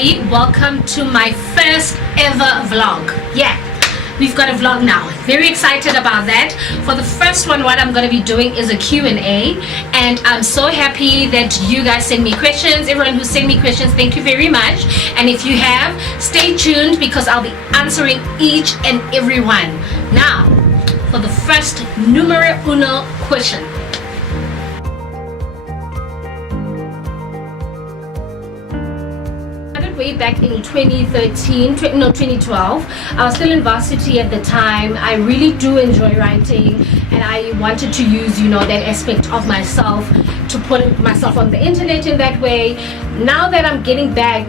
everybody, welcome to my first ever vlog. Yeah, we've got a vlog now. Very excited about that. For the first one, what I'm going to be doing is a Q&A, and I'm so happy that you guys send me questions. Everyone who sent me questions, thank you very much. And if you have, stay tuned because I'll be answering each and every one. Now, for the first numero uno question. Way back in 2012. I was still in varsity at the time. I really do enjoy writing, and I wanted to use, that aspect of myself to put myself on the internet in that way. Now that I'm getting back,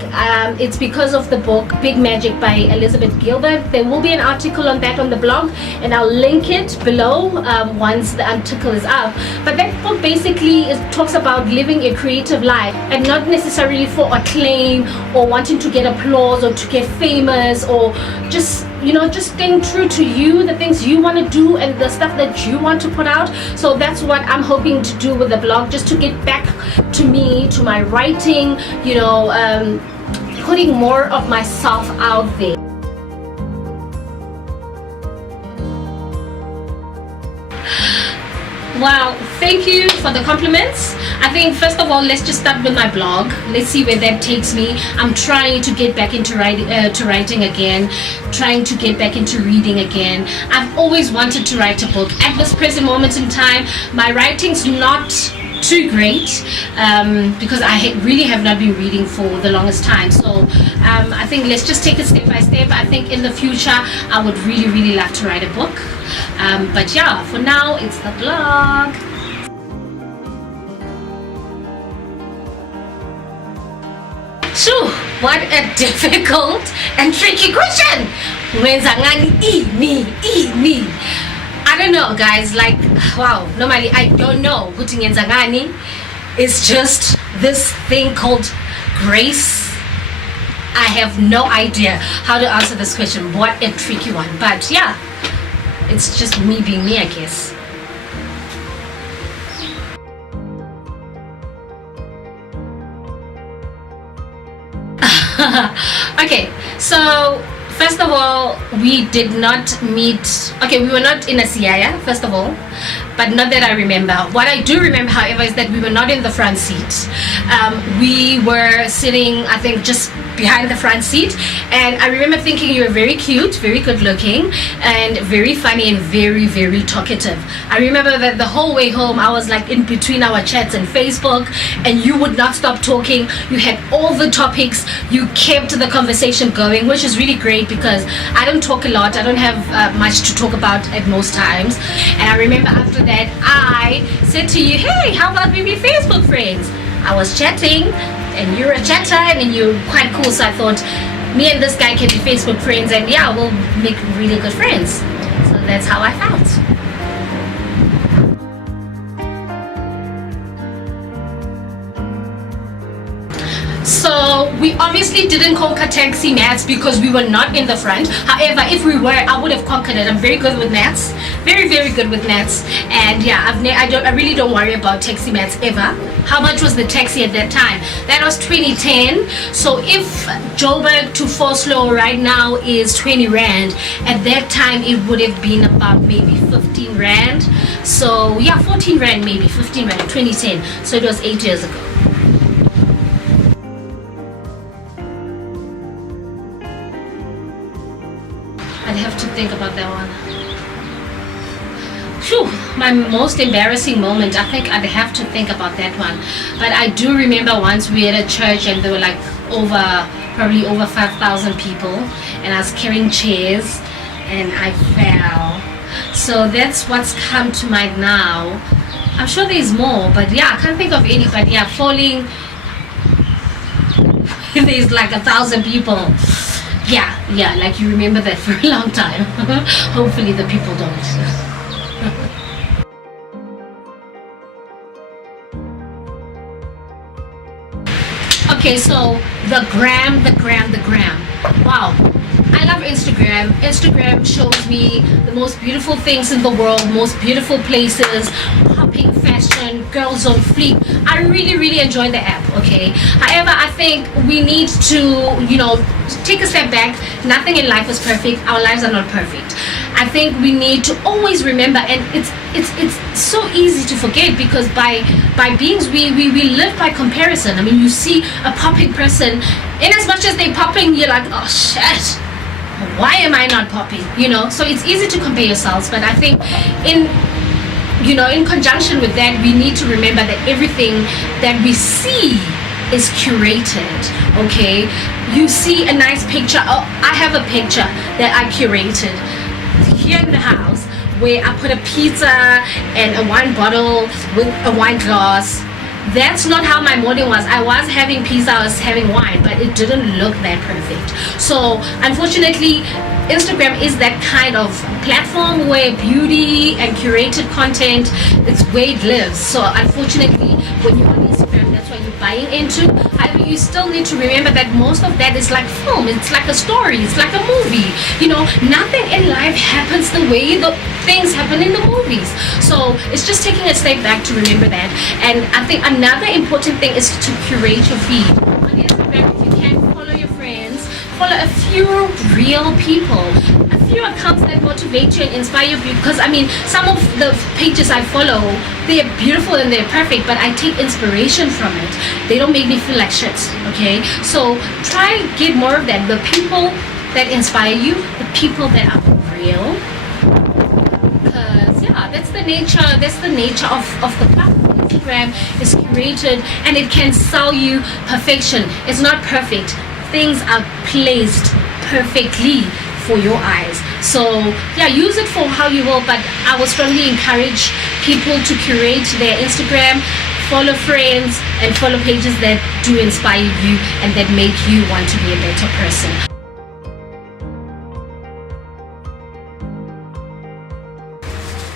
it's because of the book Big Magic by Elizabeth Gilbert. There will be an article on that on the blog, and I'll link it below once the article is up. But that book basically talks about living a creative life, and not necessarily for acclaim or wanting to get applause or to get famous, or just staying true to you, the things you want to do and the stuff that you want to put out. So that's what I'm hoping to do with the blog, just to get back to me, to my writing, putting more of myself out there. Wow, thank you for the compliments. I think first of all, let's just start with my blog. Let's see where that takes me. I'm trying to get back into writing again, trying to get back into reading again. I've always wanted to write a book. At this present moment in time, my writing's not too great because I really have not been reading for the longest time. So I think let's just take it step by step. I think in the future I would really love to write a book, but yeah, for now it's the blog. So what a difficult and tricky question. Me. I don't know, guys. Like, wow, normally I don't know. It's just this thing called grace. I have no idea how to answer this question. What a tricky one. But yeah, it's just me being me, I guess. Okay, so first of all, we did not meet. Okay, we were not in a siaya, first of all, but not that I remember. What I do remember, however, is that we were not in the front seat. We were sitting, I think, just behind the front seat, and I remember thinking you were very cute, very good looking, and very funny, and very talkative. I remember that the whole way home I was like in between our chats and Facebook, and you would not stop talking. You had all the topics, you kept the conversation going, which is really great because I don't talk a lot. I don't have much to talk about at most times. And I remember after that I said to you, hey, how about we be Facebook friends? I was chatting and you're a chatter and you're quite cool, so I thought me and this guy can be Facebook friends, and yeah, we'll make really good friends. So that's how I felt. So we obviously didn't conquer taxi maths because we were not in the front. However, if we were, I would have conquered it. I'm very good with maths, very good with maths, and yeah, I really don't worry about taxi maths ever. How much was the taxi at that time? That was 2010. So if Joburg to Vosloo right now is 20 rand, at that time it would have been about maybe 15 rand. So yeah, 14 rand, maybe 15 rand, 2010. So it was 8 years ago. I'd have to think about that one. Phew, my most embarrassing moment, I think I'd have to think about that one. But I do remember once we had a church and there were like probably over 5,000 people, and I was carrying chairs and I fell. So that's what's come to mind now. I'm sure there's more, but yeah, I can't think of any. But yeah, falling, there's like 1,000 people. Yeah, like you remember that for a long time. Hopefully the people don't. Okay, so the gram. Wow. I love Instagram. Instagram shows me the most beautiful things in the world, most beautiful places, popping fashion, girls on fleek. I really, really enjoy the app, okay? However, I think we need to, take a step back. Nothing in life is perfect. Our lives are not perfect. I think we need to always remember, and it's so easy to forget, because by beings we live by comparison. I mean, you see a popping person, in as much as they're popping, you're like, oh shit, why am I not popping? So it's easy to compare yourselves, but I think in conjunction with that, we need to remember that everything that we see is curated, okay? You see a nice picture. Oh, I have a picture that I curated here in the house, where I put a pizza and a wine bottle with a wine glass. That's not how my morning was. I was having pizza, I was having wine, but it didn't look that perfect. So unfortunately, Instagram is that kind of platform where beauty and curated content, it's where it lives. So unfortunately, when you're on Instagram, that's what you're buying into. However, you still need to remember that most of that is like film. It's like a story. It's like a movie. Nothing in life happens the way the things happen in the movies. So it's just taking a step back to remember that. And I think another important thing is to curate your feed. On Instagram, if you can, follow your friends, follow a few real people, a few accounts that motivate you and inspire you, because I mean, some of the pages I follow, they're beautiful and they're perfect, but I take inspiration from it. They don't make me feel like shit, okay? So try get more of that, the people that inspire you, the people that are real, because yeah, that's the nature of the platform. Instagram is curated and it can sell you perfection. It's not perfect. Things are placed perfectly for your eyes. So yeah, use it for how you will, but I would strongly encourage people to curate their Instagram, follow friends and follow pages that do inspire you and that make you want to be a better person.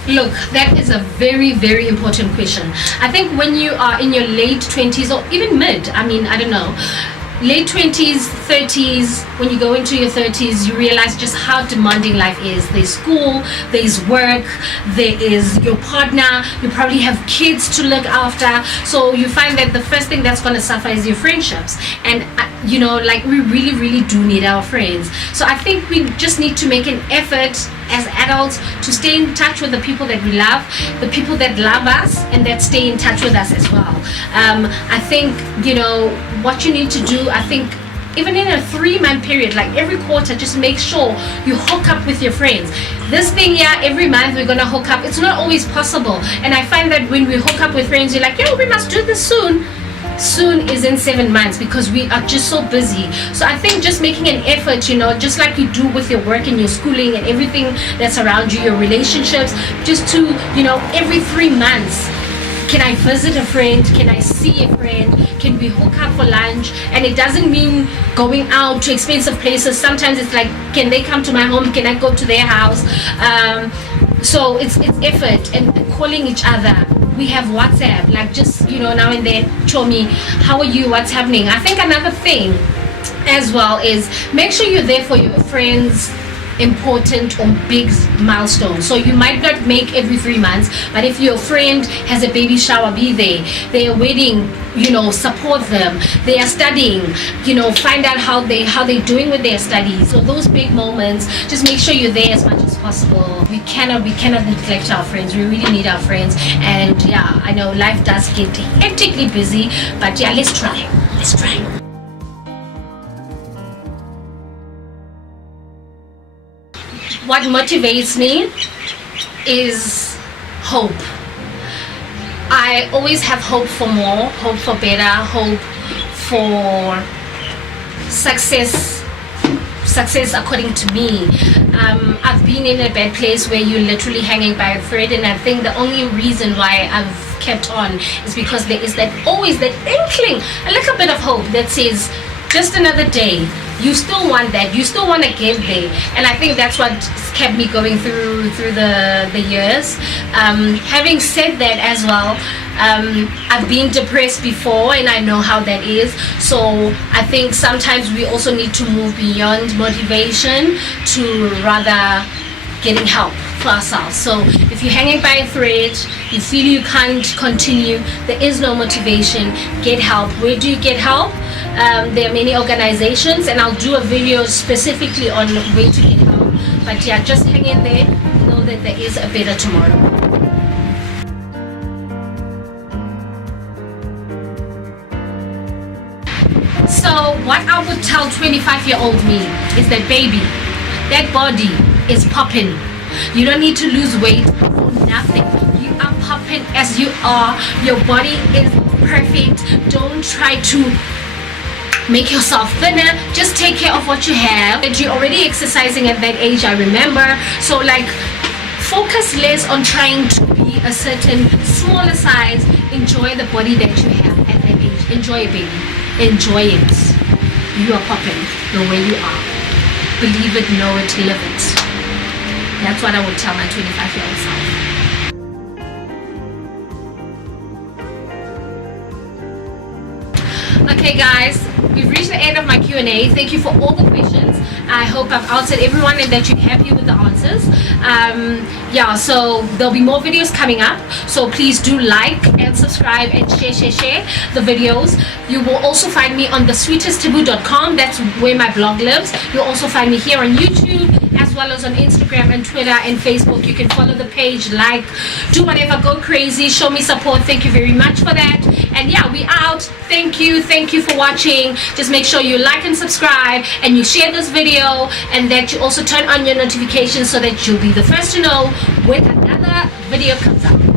Look, that is a very, very important question. I think when you are in your late 20s or even mid, I don't know, late 20s, 30s, when you go into your 30s, you realize just how demanding life is. There's school, there's work, there is your partner, you probably have kids to look after. So you find that the first thing that's going to suffer is your friendships. And we really, really do need our friends. So I think we just need to make an effort as adults to stay in touch with the people that we love, the people that love us and that stay in touch with us as well. I think, what you need to do, I think even in a 3-month period, like every quarter, just make sure you hook up with your friends. This thing, yeah, every month we're gonna hook up. It's not always possible. And I find that when we hook up with friends, you're like, yo, we must do this soon. Soon is in 7 months because we are just so busy. So I think just making an effort, just like you do with your work and your schooling and everything that's around you, your relationships, just to, every 3 months, can I visit a friend? Can I see a friend? Can we hook up for lunch? And it doesn't mean going out to expensive places. Sometimes it's like, can they come to my home? Can I go to their house? So it's effort and calling each other. We have WhatsApp, like just, now and then, show me, how are you? What's happening? I think another thing as well is make sure you're there for your friends' important or big milestones. So you might not make every 3 months, but if your friend has a baby shower, be there. Their wedding, support them. They are studying, find out how they're doing with their studies. So those big moments, just make sure you're there as much as possible. We cannot neglect our friends. We really need our friends. And yeah, I know life does get hectically busy, but yeah, let's try. What motivates me is hope. I always have hope for more, hope for better, hope for success according to me. I've been in a bad place where you're literally hanging by a thread, and I think the only reason why I've kept on is because there is always that inkling, a little bit of hope that says just another day, you still want that, you still want to get there. And I think that's what kept me going through the years. Having said that as well, I've been depressed before and I know how that is. So I think sometimes we also need to move beyond motivation to rather getting help for ourselves. So if you're hanging by a thread, you feel you can't continue, there is no motivation, get help. Where do you get help? There are many organizations, and I'll do a video specifically on where to get help. But yeah, just hang in there, know that there is a better tomorrow. So what I would tell 25-year-old me is that, baby, that body is popping. You don't need to lose weight for nothing. You are popping as you are. Your body is perfect. Don't try to make yourself thinner. Just take care of what you have. And you're already exercising at that age, I remember. So like, focus less on trying to be a certain smaller size. Enjoy the body that you have at that age. Enjoy it, baby. Enjoy it. You are popping the way you are. Believe it, know it, live it. That's what I would tell my 25-year-old self. Okay guys, we've reached the end of my Q&A. Thank you for all the questions. I hope I've answered everyone and that you're happy with the answers. Yeah, so there'll be more videos coming up. So please do like and subscribe and share the videos. You will also find me on the sweetesttebo.com. That's where my blog lives. You'll also find me here on YouTube, as well as on Instagram and Twitter and Facebook. You can follow the page, like, do whatever, go crazy, show me support. Thank you very much for that. And yeah, we out. Thank you for watching. Just make sure you like and subscribe and you share this video, and that you also turn on your notifications so that you'll be the first to know when another video comes up.